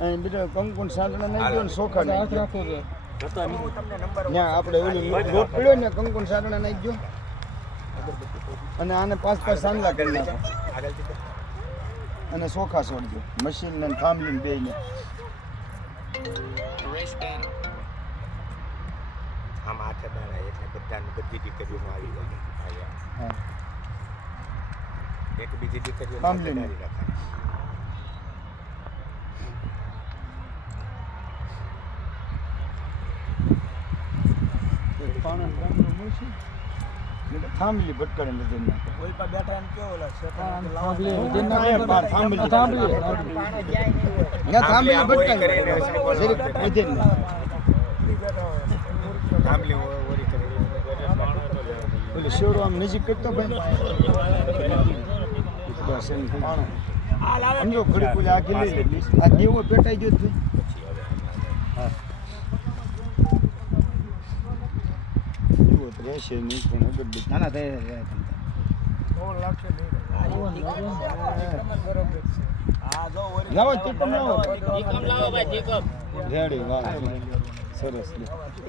અહીં બીજો કંકુન સાંતણા નાખી દો ને ચોખા નાખી દો. ત્યાં આપણે ઓલી લોટ પડ્યો ને કંકુન સાંતણા નાખી દો અને આને 5 સાંદલા કરી નાખો અને ચોખા છોડજો મશીન ને થાંભલીને બેયને. આમ હાથે દાણા એટલે બધાને બધી દીકરીઓમાં આવી જાય. હા એક બીજી દીકરીઓ થાંભલીને. થાંભલી ભટકાડીને લીધે નાખો. થાંભલી ભટકાડી લીધે નાખો. ઓલી શેવડો આમ નજીક કરતો ભાઈ બસ એમ સમજો ઘડી પેલી આગી લઈ લે. આ દેવો પેટાઈ ગયો છે. હા દેવો તો રહેશે નહીં પણ અગરબત્તી નાના થાય લાવો ચીકમ લાવો રેડી વાહ સરસ.